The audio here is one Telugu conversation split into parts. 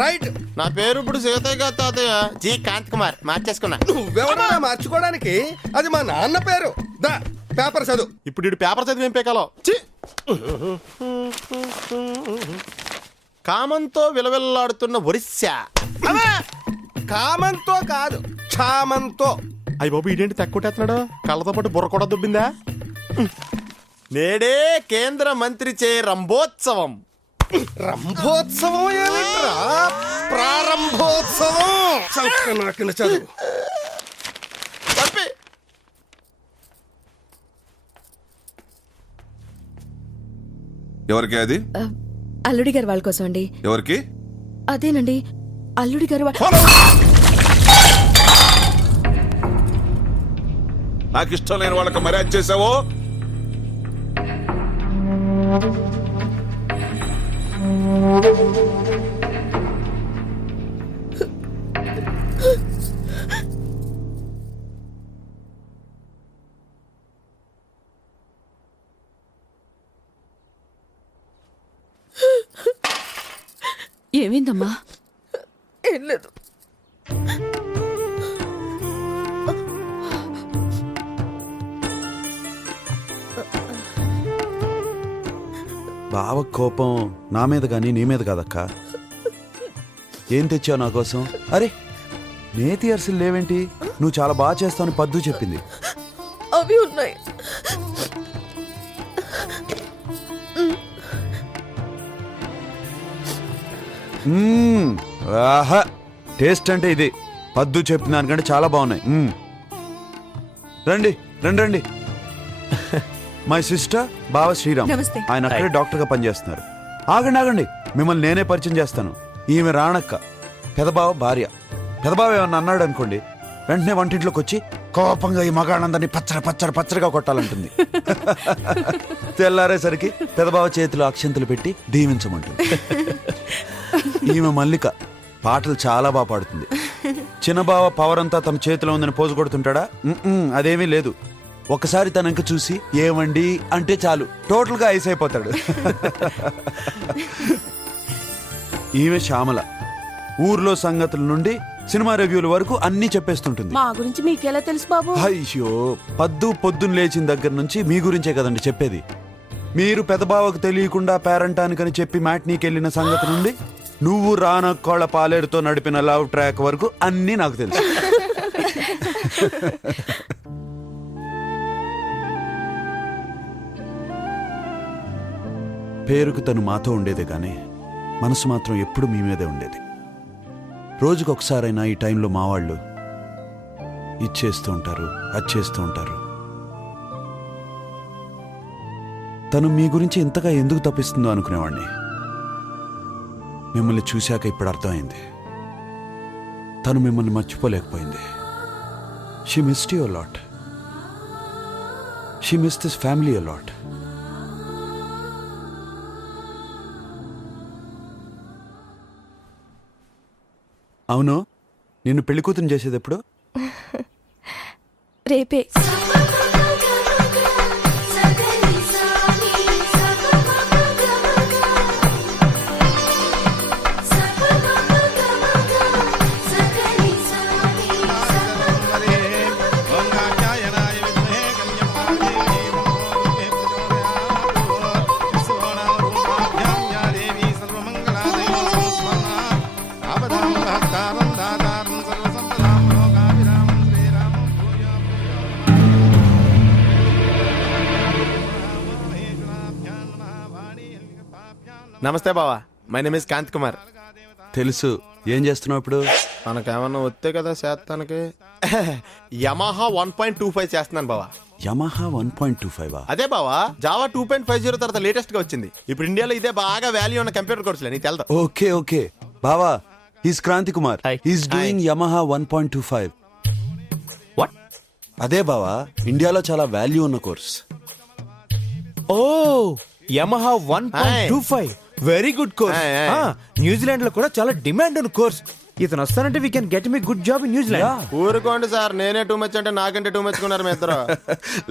రైట్. నా పేరు ఇప్పుడు సీతయ్య గారు తాతయ్య. జీ కాంత్ కుమార్ మార్చేసుకున్నా. నువ్వెవరా మార్చుకోవడానికి? అది మా నాన్న పేరు. దా పేపర్ చదువు. ఇప్పుడు ఇటు పేపర్ చదివి ఏం పేకాలో. కామంతో విలవిల్లాడుతున్న ఒరిస్సా. కామంతో కాదు, క్షామంతో. అయ్యి బాబు ఇదేంటి తక్కువటేస్తున్నాడు? కళ్ళతో పాటు బుర్ర కూడా దుబ్బిందా? నేడే కేంద్ర మంత్రి చే రంభోత్సవం. రంభోత్సవం ఏమిట్రా? ప్రారంభోత్సవం. సంస్కరణ చదువు. ఎవరికి అది? అల్లుడి గారు వాళ్ళ కోసం అండి. ఎవరికి? అదేనండి అల్లుడి గారు. నాకు ఇష్టం లేని వాళ్ళకి మర్యాద చేసావో? ఏమైందమ్మా? ఏం లేదు. బావ కోపం నా మీద కానీ నీ మీద కాదక్క. ఏం తెచ్చావు నా కోసం? అరే నేతి అరిసెలు లేవేంటి? నువ్వు చాలా బాగా చేస్తావని పద్దు చెప్పింది. అవి ఉన్నాయి. ఆహా టేస్ట్ అంటే ఇది. పద్దు చెప్పిన దానికంటే చాలా బాగున్నాయి. రండి రండి రండి. మై సిస్టర్ బావ శ్రీరామ్. నమస్తే. ఆయన అక్కడే డాక్టర్ గా పనిచేస్తున్నారు. ఆగండి ఆగండి, మిమ్మల్ని నేనే పరిచయం చేస్తాను. ఈమె రాణక్క, పెదబావ భార్య. పెదబావ ఏమన్నా అన్నాడు అనుకోండి, వెంటనే వంటింట్లోకి వచ్చి కోపంగా ఈ మగాళ్ళందరినీ పచ్చడి పచ్చడి పచ్చడిగా కొట్టాలంటుంది. తెల్లారేసరికి పెదబావ చేతిలో అక్షంతలు పెట్టి దీవించమంటుంది. ఈమె మల్లిక, పాటలు చాలా బాగా పాడుతుంది. చిన్నబావ పవర్ అంతా తన చేతిలో ఉందని పోజు కొడుతుంటాడా? అదేమీ లేదు. ఒకసారి తనక చూసి ఏమండి అంటే చాలు టోటల్ గా ఐస్ అయిపోతాడు. ఈమె శ్యామల, ఊర్లో సంగతుల నుండి సినిమా రివ్యూల వరకు అన్ని చెప్పేస్తుంటుంది. మా గురించి మీకెలా తెలుసు బాబు? అయ్యో పద్దు పొద్దున్న లేచిన దగ్గర నుంచి మీ గురించే కదండి చెప్పేది. మీరు పెదబావకు తెలియకుండా పేరంటానికని చెప్పి మ్యాట్నీకి వెళ్ళిన సంగతి నుండి నువ్వు రానక్కోళ్ళ పాలేరుతో నడిపిన లవ్ ట్రాక్ వరకు అన్నీ నాకు తెలుసు. పేరుకు తను మాతో ఉండేదే కానీ మనసు మాత్రం ఎప్పుడు మీ మీదే ఉండేది. రోజుకొకసారైనా ఈ టైంలో మా వాళ్ళు ఇచ్చేస్తూ ఉంటారు, అది చేస్తూ ఉంటారు. తను మీ గురించి ఇంతగా ఎందుకు తప్పిస్తుందో అనుకునేవాడిని. మిమ్మల్ని చూశాక ఇప్పుడు అర్థమైంది. తను మిమ్మల్ని మర్చిపోలేకపోయింది. She missed you a lot. She missed this family a lot. అవును, నిన్ను పెళ్లి కూతురు చేసేది ఎప్పుడు? రేపే. నమస్తే బావా, my name is Kanth Kumar. తెలుసు. ఏం చేస్తున్నావు ఇప్పుడు? మనకేమన్నా వస్తే కదా చేస్తానికి. యమహా 1.25 చేస్తున్నాను బావా. యమహా 1.25. అదే బావా, జావా 2.50 తర్వాత లేటెస్ట్ గా వచ్చింది. ఇప్పుడు ఇండియాలో ఇదే బాగా వాల్యూ ఉన్న కంప్యూటర్ కోర్సులే, నీకు తెలుదా? ఓకే ఓకే బావా, he's Kranthi Kumar. He's doing Yamaha 1.25. What? అదే బావా, ఇండియాలో చాలా వాల్యూ ఉన్న course. Oh Yamaha 1.25 very good course. New Zealand లో కూడా చాలా డిమాండ్ ఉన్న కోర్స్. ఇతను వస్తానంటే we can get me good job in New Zealand. ఊరుకోండి సార్, నేనే టూ మచ్ అంటే నాకంటే టూ మచ్చుకున్నారు మీ ఇద్దరు.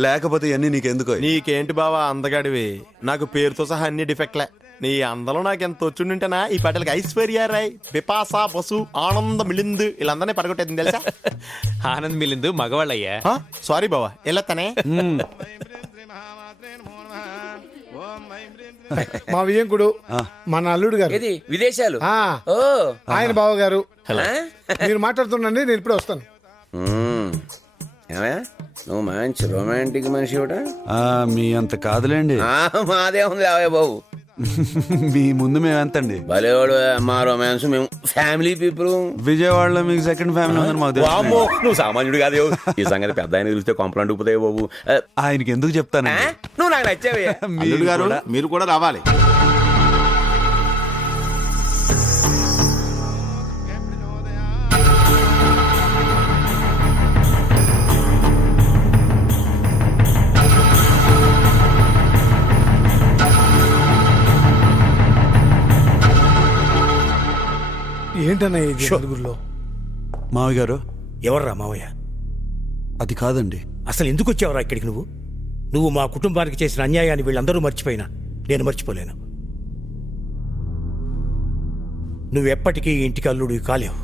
లేకపోతే ఇవన్నీ నీకెందుకో? నీకేంటి బావా అందగాడివి, నాకు పేరుతో సహా అన్ని డిఫెక్ట్లే. నీ అందరూ నాకు ఎంత వచ్చుంటేనా ఈ పాటలకి ఐశ్వర్య రాయ్, బిపాసా బసు, ఆనంద్ మిలింద్ వీళ్ళందరినీ పడగొట్టేది తెలుసా? ఆనంద్ మిలిందు మగవాళ్ళయ్యా. సారీ బావా ఎలా తనే. మా వియ్యంకుడు మన అల్లుడు గారు ఏది విదేశాలు? ఆ, ఓ ఆయన బావ గారు. ఆ? మీరు మాట్లాడుతుండండి, నేను ఇప్పుడే వస్తాను. మ్మ్. ఏమయ్య? నువ్వు మంచి రొమాంటిక్ మనిషి మీ అంత కాదులేండి. మాదే ఉంది అవయ్య బాబు. మీ ముందు మేము ఎంతండి? భలేవాడు మా రొమాన్స్, మేము ఫ్యామిలీ పీపుల్. విజయవాడలో మీకు సెకండ్ ఫ్యామిలీ ఉందని మాకు తెలుసు. వామ్మో, నువ్వు సామాన్యుడు కాదు. ఈ సంగతి పెద్ద ఆయన తెలిస్తే కొంపలు పోతాయి బాబు. ఆయనకి ఎందుకు చెప్తాను? నువ్వు నాకు నచ్చావయ్యా. అల్లుడు గారు మీరు కూడా రావాలి. ఏంటన్నా ఇది నలుగురిలో? మావి గారు ఎవర్రా మావయ్య? అది కాదండి. అసలు ఎందుకు వచ్చావురా ఇక్కడికి? నువ్వు మా కుటుంబానికి చేసిన అన్యాయాన్ని వీళ్ళందరూ మర్చిపోయినా నేను మర్చిపోలేను. నువ్వెప్పటికీ ఈ ఇంటికి అల్లుడు కాలేవు.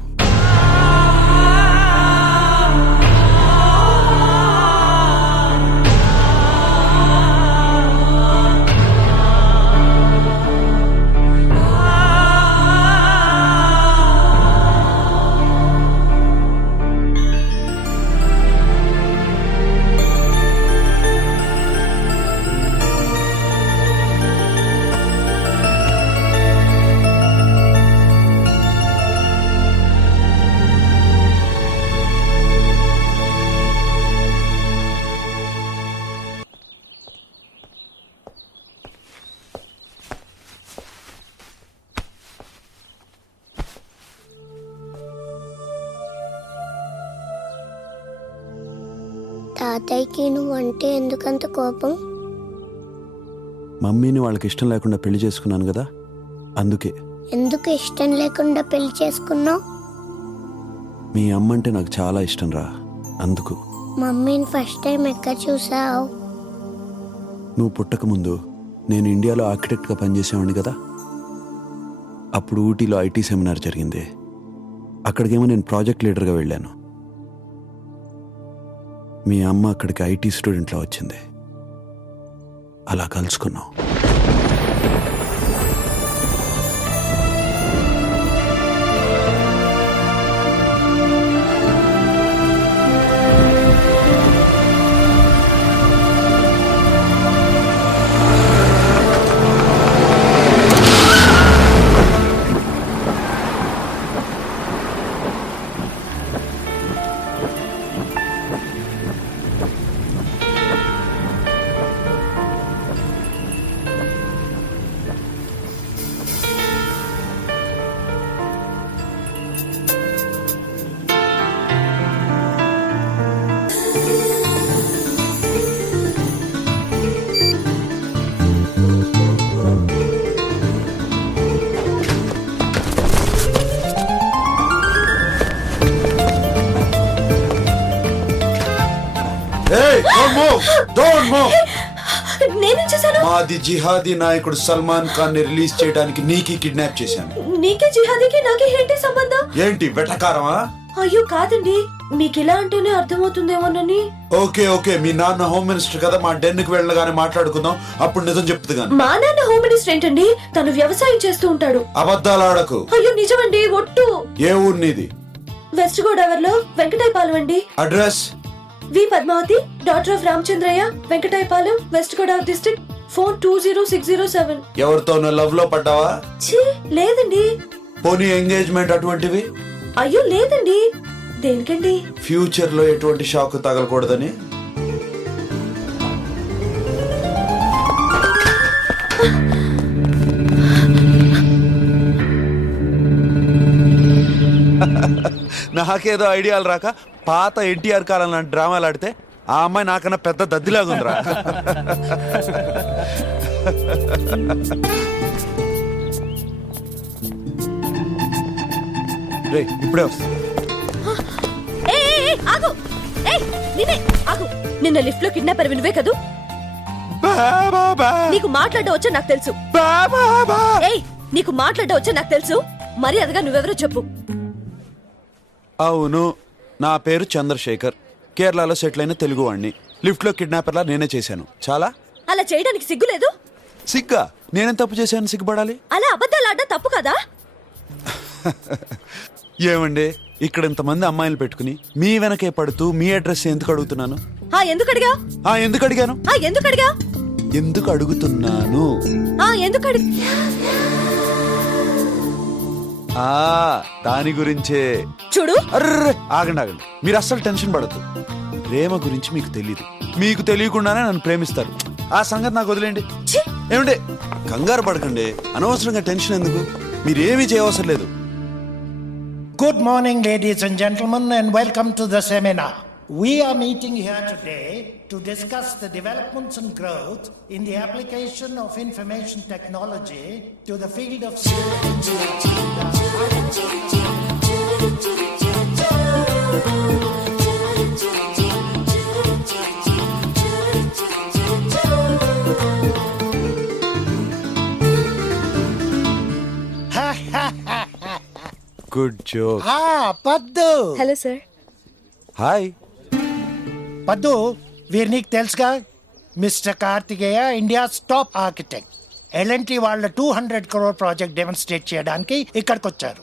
తాతయ్యకి నువ్వంటే ఎందుకంత కోపం? మమ్మీని వాళ్ళకి ఇష్టం లేకుండా పెళ్లి చేసుకున్నాను కదా, అందుకే. ఎందుకు ఇష్టం లేకుండా పెళ్లి చేసుకున్నావు? మీ అమ్మ అంటే నాకు చాలా ఇష్టం రా, అందుకు. మమ్మీని ఫస్ట్ టైం ఎక్కడ చూసావు? నువ్వు పుట్టక ముందు నేను ఇండియాలో ఆర్కిటెక్ట్గా పనిచేసేవాడిని కదా, అప్పుడు ఊటీలో ఐటీ సెమినార్ జరిగింది. అక్కడికేమో నేను ప్రాజెక్ట్ లీడర్గా వెళ్ళాను. మీ అమ్మ అక్కడికి ఐటీ స్టూడెంట్లా వచ్చింది. అలా కలుసుకున్నాం. నేనేం చేశాను? మాది జిహాదీ నాయకుడు సల్మాన్ ఖాన్ ని రిలీజ్ చేయడానికి నీకి కిడ్నాప్ చేశాను. నీకే జిహాదీకి నాకే ఏంటి సంబంధం? ఏంటి వెటకారమా? అయ్యో కాదండి, మీకు ఇలా అంటేనే అర్థమవుతుందేమోనని. ఓకే ఓకే, మీ నాన్న హోమ్ మినిస్టర్ కదా, మా డెన్ కి వెళ్ళగానే మాట్లాడుకుందాం, అప్పుడు నిజం చెప్తుంది గాని. మా నాన్న హోమ్ మినిస్టర్ ఏంటండి? తను వ్యవసాయం చేస్తూ ఉంటాడు. అబద్ధాలు ఆడకు. అయ్యో నిజమండి, ఒట్టు. ఏ ఊరు నీది? వెస్ట్ గోదావరిలో వెంకటాయపాలెం అండి. Address? V Padmavathi, daughter of Ramachandraiah, Venkatayapalem, west Godavari district. Phone 20607. ఎవరితోనో లవ్ లో పడ్డావా? ఛీ, లేదండి. పోనీ ఎంగేజ్మెంట్ అటువంటివి? అయ్యో లేదండి. దేనికండి? ఫ్యూచర్ లో ఎటువంటి షాక్ తగలకూడదని. నాకేదో ఐడియాలు రాక పాత ఎన్టీఆర్ కాలం లాంటి డ్రామాలు ఆడితే ఆ అమ్మాయి నాకన్నా పెద్ద దద్దిలాగుందిరా. రే ఇప్పుడే వస్తా. ఆగు! నిన్న లిఫ్ట్ లో కిడ్నాపర్ నువ్వే కదూ? నీకు మాట్లాడడం వచ్చా నాకు తెలుసు. ఏయ్, నీకు మాట్లాడడం వచ్చా నాకు తెలుసు. మర్యాదగా నువ్వెవరో చెప్పు. అవును, నా పేరు చంద్రశేఖర్. కేరళలో సెటిల్ అయిన తెలుగువాణ్ణి. లిఫ్ట్లో కిడ్నాపర్లా నేనే చేశాను. చాలా అలా చేయడానికి సిగ్గు లేదు. సిగ్గా? నేనేం తప్పు చేశాను సిగ్గుపడాలి? అలా అబద్ధాలు ఆడడం తప్పు కదా. ఏమండి, ఇక్కడ ఇంతమంది అమ్మాయిలు పెట్టుకుని మీ వెనకే పడుతూ మీ అడ్రస్ ఎందుకు అడుగుతున్నాను? ఎందుకు అడిగా? ఎందుకు అడిగాను? ఎందుకు అడిగా? ఎందుకు అడుగుతున్నాను? ఎందుకు అడిగి దాని గురించే. చూడు, అర్రే ఆగండి. మీరు అస్సలు టెన్షన్ పడద్దు. ప్రేమ గురించి మీకు తెలీదు. మీకు తెలియకుండానే నన్ను ప్రేమిస్తారు. ఆ సంగతి నాకు వదిలేండి. ఏమంటే కంగారు పడకండి. అనవసరంగా టెన్షన్ ఎందుకు? మీరేమీ చేయవసరం లేదు. Good morning, ladies and gentlemen, and welcome to the seminar. We are meeting here today to discuss the developments and growth in the application of information technology to the field of good joke. Paddu. Hello sir. Hi. Paddu, వీరు నీకు తెలుసుగా, mister Karthikeya, India's top architect. LNT వాళ్ళ 200 crore ప్రాజెక్ట్ డెమాన్స్ట్రేట్ చేయడానికి ఇక్కడికి వచ్చారు.